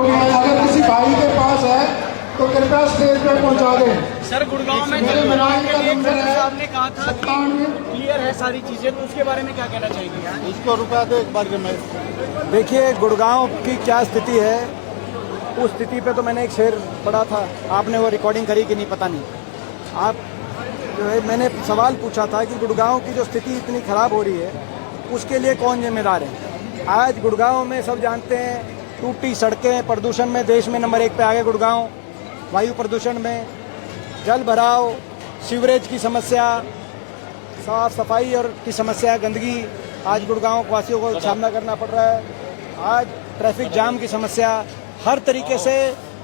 अगर किसी भाई के पास है तो कृपया स्टेज पे पहुंचा दें। सर गुड़गांव में मेरे मोबाइल का नंबर है साहब ने कहा था कि 97। क्लियर है सारी चीजें, तो उसके बारे में क्या कहना चाहेंगे? इसको रुका दो एक बार में। देखिए गुड़गांव की क्या स्थिति है, उस स्थिति पे तो मैंने एक शेर पढ़ा था, आपने वो रिकॉर्डिंग करी कि नहीं पता नहीं। आप जो है, मैंने सवाल पूछा था कि गुड़गांव की जो स्थिति इतनी खराब हो रही है उसके लिए कौन जिम्मेदार है। आज गुड़गांव में सब जानते हैं, टूटी सड़कें, प्रदूषण में देश में नंबर 1 पे आ गए गुड़गांव, वायु प्रदूषण में, जल भराव, सीवरेज की समस्या, साफ सफाई और की समस्या, गंदगी, आज गुड़गांव वासियों को सामना करना पड़ रहा है। आज ट्रैफिक जाम की समस्या, हर तरीके से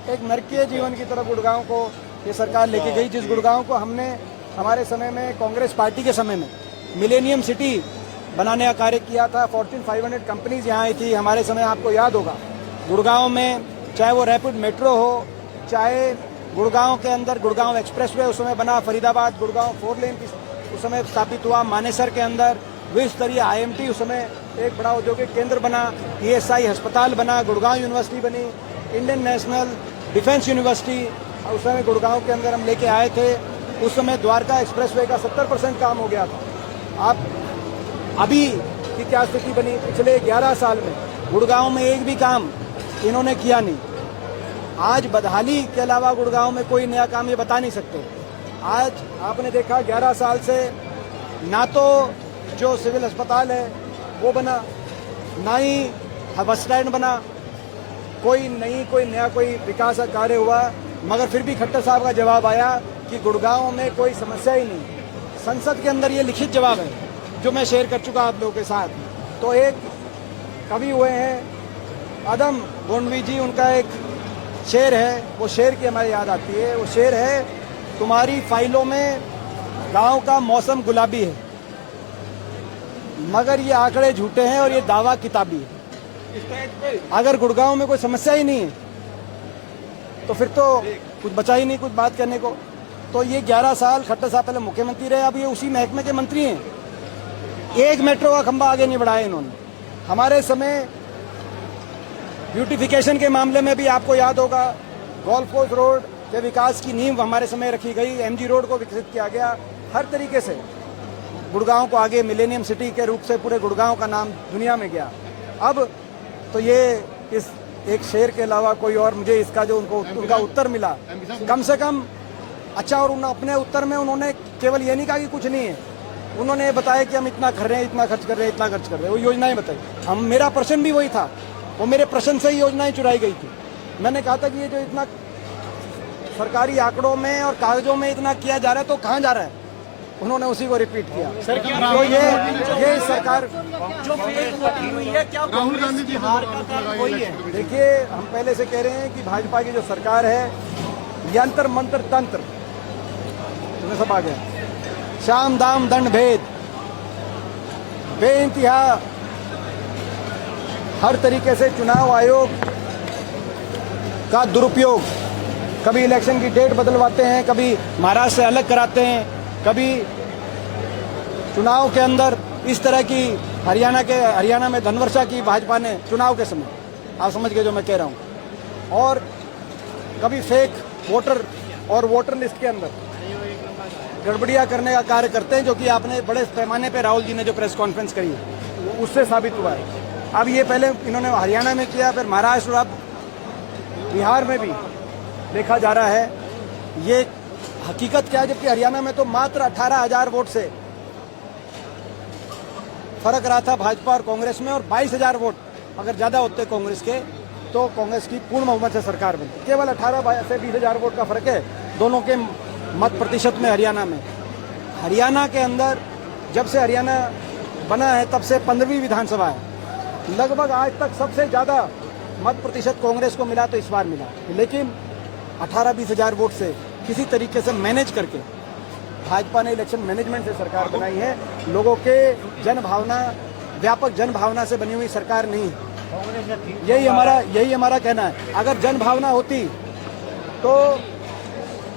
एक नरकीय जीवन की तरफ गुड़गांव को ये सरकार लेके गई। जिस गुड़गांव को हमने हमारे समय में, कांग्रेस पार्टी के समय में मिलेनियम सिटी बनाने का कार्य किया था, फॉर्च्यून 500 कंपनीज यहाँ आई थी हमारे समय, आपको याद होगा। गुड़गांव में चाहे वो रैपिड मेट्रो हो, चाहे गुड़गांव के अंदर गुड़गांव एक्सप्रेसवे उस समय बना, फरीदाबाद गुड़गांव 4 लेन की उस समय स्थापित हुआ, मानेसर के अंदर विश्व स्तरीय IMT उस समय एक बड़ा औद्योगिक केंद्र बना, ESI अस्पताल बना, गुड़गांव यूनिवर्सिटी बनी, इंडियन नेशनल डिफेंस यूनिवर्सिटी उस समय गुड़गांव के अंदर हम लेके आए थे। उस समय द्वारका एक्सप्रेसवे का 70% काम हो गया था। आप अभी की क्या स्थिति बनी, पिछले 11 साल में गुड़गांव में एक भी काम इन्होंने किया नहीं। आज बदहाली के अलावा गुड़गांव में कोई नया काम ये बता नहीं सकते। आज आपने देखा 11 साल से ना तो जो सिविल अस्पताल है वो बना, ना ही बस स्टैंड बना, कोई नया कोई विकास का कार्य हुआ। मगर फिर भी खट्टर साहब का जवाब आया कि गुड़गांव में कोई समस्या ही नहीं। संसद के अंदर ये लिखित जवाब है जो मैं शेयर कर चुका आप लोगों के साथ। तो एक कवि हुए हैं आदम गोंडवी जी, उनका एक शेर है, वो शेर की हमारी याद आती है। वो शेर है, तुम्हारी फाइलों में गांव का मौसम गुलाबी है, मगर ये आंकड़े झूठे हैं और ये दावा किताबी है। अगर गुड़गांव में कोई समस्या ही नहीं है तो फिर तो कुछ बचा ही नहीं कुछ बात करने को। तो ये 11 साल खट्टर साहब पहले मुख्यमंत्री रहे, अब ये उसी महकमे के मंत्री हैं। एक मेट्रो का खंभा आगे नहीं बढ़ाया इन्होंने। हमारे समय ब्यूटिफिकेशन के मामले में भी आपको याद होगा, गोल्फ कोर्स रोड के विकास की नींव हमारे समय रखी गई, MG रोड को विकसित किया गया। हर तरीके से गुड़गांव को आगे मिलेनियम सिटी के रूप से पूरे गुड़गांव का नाम दुनिया में गया। अब तो ये इस एक शेर के अलावा कोई और मुझे इसका जो उनका उत्तर मिला कम से कम अच्छा, और अपने उत्तर में उन्होंने केवल ये नहीं कहा कि कुछ नहीं है, उन्होंने बताया कि हम इतना कर रहे हैं, इतना खर्च कर रहे हैं, इतना खर्च कर रहे हैं, वो योजनाएं बताई। मेरा प्रश्न भी वही था, वो मेरे प्रश्न से ही योजनाएं चुराई गई थी। मैंने कहा था कि ये जो इतना सरकारी आंकड़ों में और कागजों में इतना किया जा रहा है तो कहाँ जा रहा है, उन्होंने उसी को रिपीट किया। सर तो ये सरकार जो हुई है, क्या राहुल गांधी जी हार का कारण वही है? देखिए, हम पहले से कह रहे हैं कि भाजपा की जो सरकार है, यंत्र मंत्र तंत्र तुम्हें सब आ गया, शाम दाम दंड भेद, बेइंतहा हर तरीके से चुनाव आयोग का दुरुपयोग, कभी इलेक्शन की डेट बदलवाते हैं, कभी महाराष्ट्र से अलग कराते हैं, कभी चुनाव के अंदर इस तरह की हरियाणा में धनवर्षा की भाजपा ने चुनाव के समय, आप समझ गए जो मैं कह रहा हूं, और कभी फेक वोटर और वोटर लिस्ट के अंदर गड़बड़ियां करने का कार्य करते हैं, जो कि आपने बड़े पैमाने पे राहुल जी ने जो प्रेस कॉन्फ्रेंस करी है उससे साबित हुआ है। अब ये पहले इन्होंने हरियाणा में किया, फिर महाराष्ट्र, अब बिहार में भी देखा जा रहा है। ये हकीकत क्या है, जबकि हरियाणा में तो मात्र 18,000 वोट से फर्क रहा था भाजपा और कांग्रेस में, और 22,000 वोट अगर ज्यादा होते कांग्रेस के तो कांग्रेस की पूर्ण बहुमत से सरकार बनती। केवल 18 से 20,000 वोट का फर्क है दोनों के मत प्रतिशत में। हरियाणा के अंदर जब से हरियाणा बना है तब से 15वीं विधानसभा है, लगभग आज तक सबसे ज्यादा मत प्रतिशत कांग्रेस को मिला तो इस बार मिला, लेकिन 18-20,000 वोट से किसी तरीके से मैनेज करके भाजपा ने इलेक्शन मैनेजमेंट से सरकार बनाई है। लोगों के जनभावना, व्यापक जनभावना से बनी हुई सरकार नहीं है। यही हमारा कहना है। अगर जनभावना होती तो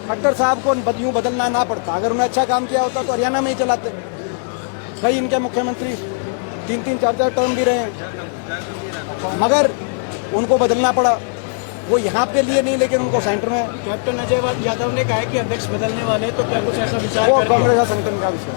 खट्टर साहब को यूं बदलना ना पड़ता। अगर उन्हें अच्छा काम किया होता तो हरियाणा में ही चलाते। कई इनके मुख्यमंत्री 3-3, 4-4 टर्म भी रहे हैं, मगर उनको बदलना पड़ा। वो यहाँ के लिए नहीं, लेकिन उनको सेंटर में कैप्टन अजय यादव ने कहा है कि अध्यक्ष बदलने वाले, तो क्या कुछ ऐसा विचार वो करके कांग्रेस का संगठन का विषय।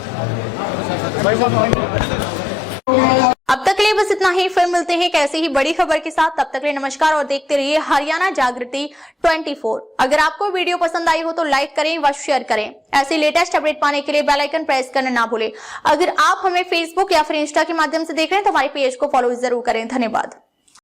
अब तक के लिए बस इतना ही, फिर मिलते हैं एक ऐसी ही बड़ी खबर के साथ। तब तक के लिए नमस्कार और देखते रहिए हरियाणा जागृति 24। अगर आपको वीडियो पसंद आई हो तो लाइक करें व शेयर करें। ऐसी लेटेस्ट अपडेट पाने के लिए बेल आइकन प्रेस करना ना भूलें। अगर आप हमें फेसबुक या फिर इंस्टा के माध्यम से देख रहे हैं तो हमारे पेज को फॉलो जरूर करें। धन्यवाद।